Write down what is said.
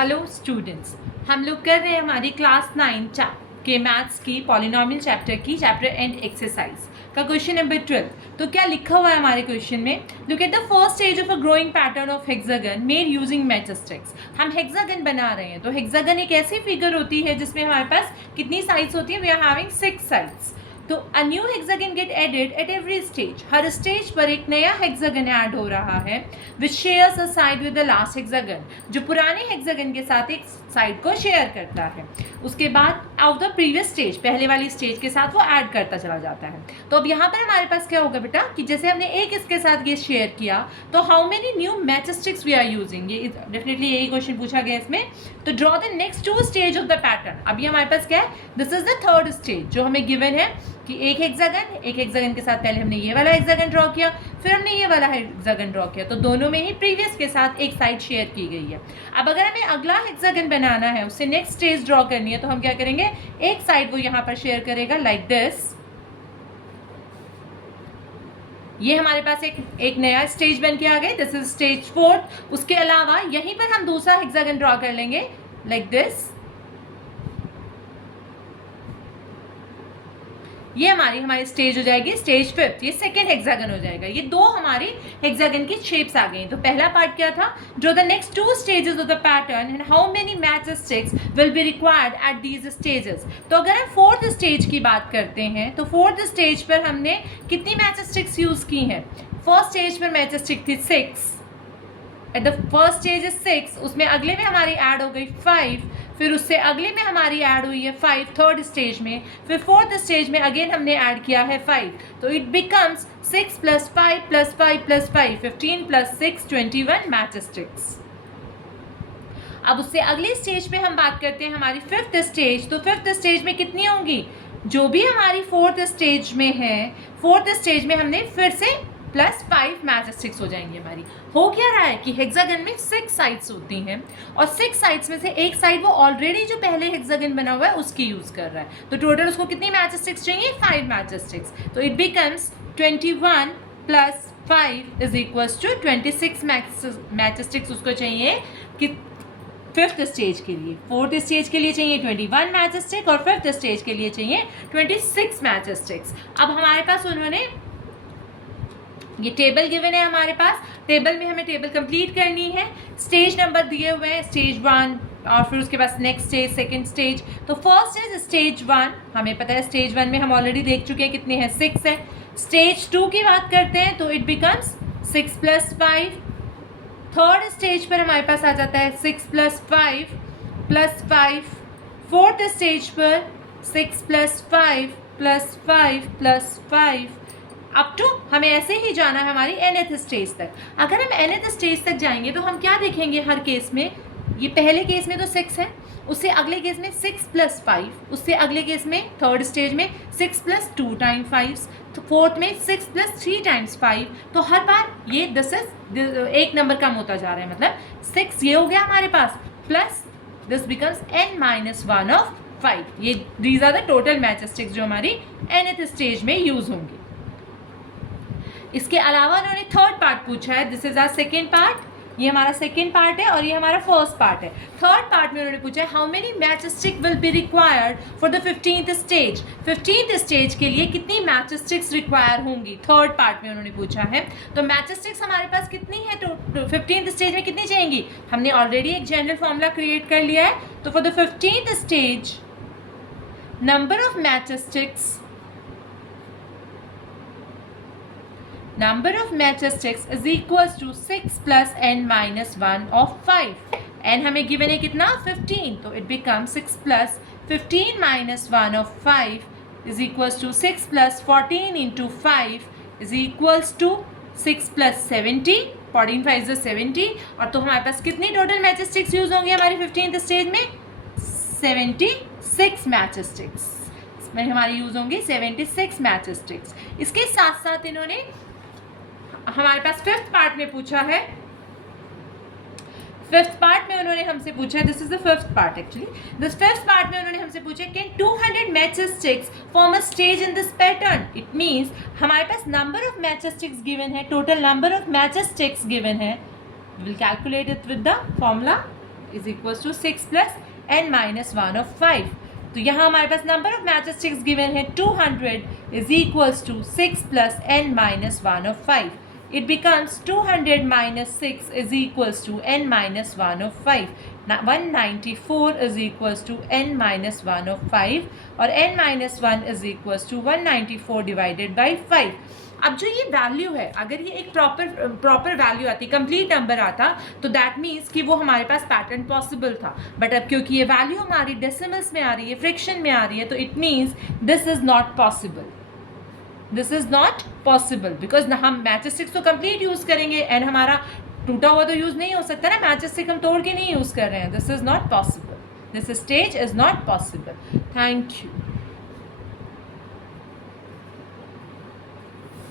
Hello students, हम लोग कर रहे हैं हमारी क्लास 9 के मैथ्स की पॉलिनोमियल चैप्टर की चैप्टर एंड एक्सरसाइज का क्वेश्चन नंबर 12। तो क्या लिखा हुआ है हमारे क्वेश्चन में? Look at the first stage of a growing pattern of hexagon made using matchsticks. हम हेक्सागन बना रहे हैं, तो हेक्सागन एक ऐसी फिगर होती है जिसमें हमारे पास कितनी साइड्स होती है? We are having 6 sides. तो a new hexagon get added at every stage. हर स्टेज पर एक नया हेक्सागन ऐड हो रहा है which shares a side with the last hexagon, जो पुराने हेक्सागन के साथ एक साइड को शेयर करता है। उसके बाद ऑफ द प्रीवियस स्टेज, पहले वाली स्टेज के साथ वो ऐड करता चला जाता है। तो अब यहाँ पर हमारे पास क्या होगा बेटा कि जैसे हमने एक इसके साथ ये शेयर किया, तो how many new matchsticks we are using, ये डेफिनेटली यही क्वेश्चन पूछा गया इसमें। तो draw the next 2 stage of the pattern. अभी हमारे पास क्या है? This is the third stage जो हमें गिवन है कि एक हेक्सागन के साथ पहले हमने ये वाला हेक्सागन ड्रॉ किया, फिर हमने ये वाला हेक्सागन ड्रॉ किया, तो दोनों में ही प्रीवियस के साथ एक साइड शेयर की गई है। अब अगर हमें अगला हेक्सागन बनाना है, उससे नेक्स्ट स्टेज ड्रॉ करनी है, तो हम क्या करेंगे? एक साइड वो यहाँ पर शेयर करेगा लाइक दिस। ये हमारे पास एक नया स्टेज बन के आ गए, दिस इज स्टेज 4। उसके अलावा यहीं पर हम दूसरा हेक्सागन ड्रॉ कर लेंगे लाइक दिस। ये हमारी स्टेज हो जाएगी स्टेज 5। ये सेकेंड हेक्सागन हो जाएगा। ये दो हमारी हेक्सागन की शेप्स आ गई। तो पहला पार्ट क्या था? जो the next 2 stages of the pattern and how many matchsticks will be required at these stages. तो अगर हम फोर्थ स्टेज की बात करते हैं, तो फोर्थ स्टेज पर हमने कितनी मैचस्टिक्स यूज की हैं? फर्स्ट स्टेज पर मैचस्टिक थी 6। Eight the first stage is 6, उसमें अगले में हमारी ऐड हो गई 5, फिर उससे अगले में हमारी ऐड हुई है 5 थर्ड स्टेज में, फिर फोर्थ स्टेज में अगेन हमने ऐड किया है 5। तो इट बिकम्स 6 + 5 + 5 + 5 15 + 6 21 मैचस्टिक्स। अब उससे अगली स्टेज पे हम बात करते हैं हमारी 5th स्टेज। तो 5th स्टेज में कितनी होंगी? जो भी हमारी 4th स्टेज में है, 4th स्टेज में हमने फिर से +5 मैचस्टिक्स हो जाएंगी हमारी। हो क्या रहा है कि हेक्सागन में 6 साइड्स होती हैं, और 6 साइड्स में से एक साइड वो ऑलरेडी जो पहले हेक्सागन बना हुआ है उसकी यूज कर रहा है। तो टोटल उसको कितनी मैचस्टिक्स चाहिए? 5 मैचस्टिक्स। तो इट बिकम्स 21 + 5 = 26 मैचस्टिक्स उसको चाहिए कि 5th स्टेज के लिए। 4th स्टेज के लिए चाहिए 21 मैचस्टिक, और 5th स्टेज के लिए चाहिए 26 मैचस्टिक्स। अब हमारे पास उन्होंने ये टेबल गिवन है हमारे पास, टेबल में हमें टेबल कंप्लीट करनी है। स्टेज नंबर दिए हुए हैं स्टेज 1, और फिर उसके बाद नेक्स्ट स्टेज, सेकंड स्टेज। तो फर्स्ट इज स्टेज 1, हमें पता है स्टेज 1 में हम ऑलरेडी देख चुके हैं कितने हैं, 6 है। स्टेज 2 की बात करते हैं तो इट बिकम्स 6 + 5। थर्ड स्टेज पर हमारे पास आ जाता है 6 + 5 + 5। फोर्थ स्टेज पर 6 + 5 + 5 + 5 अप टू हमें ऐसे ही जाना है हमारी nth स्टेज तक। अगर हम nth स्टेज तक जाएंगे तो हम क्या देखेंगे हर केस में? ये पहले केस में तो 6 है, उससे अगले केस में 6 + 5, उससे अगले केस में थर्ड स्टेज में 6 + 2 × 5, तो फोर्थ में 6 + 3 × 5। तो हर बार ये एक नंबर कम होता जा रहा है, मतलब 6 ये हो गया हमारे पास, plus this becomes n-1 of 5। ये these are the total matchsticks जो हमारी nth स्टेज में यूज होंगी। इसके अलावा उन्होंने थर्ड पार्ट पूछा है, this is our second part. ये हमारा सेकेंड पार्ट है और ये हमारा फर्स्ट पार्ट है। थर्ड पार्ट में उन्होंने पूछा है how many matchstick will be required for the 15th stage. 15th stage के लिए कितनी मैचस्टिक्स रिक्वायर होंगी, थर्ड पार्ट में उन्होंने पूछा है। तो मैचस्टिक्स हमारे पास कितनी है? तो 15th स्टेज में कितनी चाहिएगी? हमने ऑलरेडी एक जनरल फॉर्मूला क्रिएट कर लिया है। तो for the 15th stage number of matchsticks is equals to 6 + n-1 of 5। n हमें गिवन है कितना? 15। तो it becomes 6 + 15 - 1 of 5 is equals to 6 + 14 × 5 is equals to 6 + 70। 14 × 5 = 70। और तो हमारे पास कितनी टोटल मैचस्टिक्स यूज होंगी हमारी 15th स्टेज में? 76 मैचस्टिक्स में हमारी यूज होंगी 76 मैचस्टिक्स। इसके साथ साथ इन्होंने हमारे पास 5th पार्ट में पूछा है। 5th पार्ट में उन्होंने हमसे पूछा है, this is the 5th part actually. This 5th part में उन्होंने हमसे पूछा can 200 matchsticks form a stage in this pattern. It means हमारे पास नंबर ऑफ मैचस्टिक्स गिवन है, total number of matchsticks given है। We will calculate it with the formula is equals to 6 plus n minus 1 of 5. तो यहाँ हमारे पास number of matches sticks given है 200 is equals to 6 plus n minus 1 of 5. It becomes 200 minus 6 is equals to n minus 1 of 5. Now 194 is equals to n minus 1 of 5 और n minus 1 is equals to 194 divided by 5. अब जो ये value है, अगर ये एक proper value आती, complete number आता, तो दैट मीन्स कि वो हमारे पास पैटर्न पॉसिबल था. बट अब क्योंकि ये वैल्यू हमारी डेसिमल्स में आ रही है, फ्रैक्शन में आ रही है, तो it means this is not possible. This is not possible because हम मैचेस्टिक्स तो कंप्लीट यूज करेंगे एंड हमारा टूटा हुआ तो यूज नहीं हो सकता ना. मैचेस्टिक हम तोड़ के नहीं यूज कर रहे हैं. This is not possible. This stage is not possible. Thank you.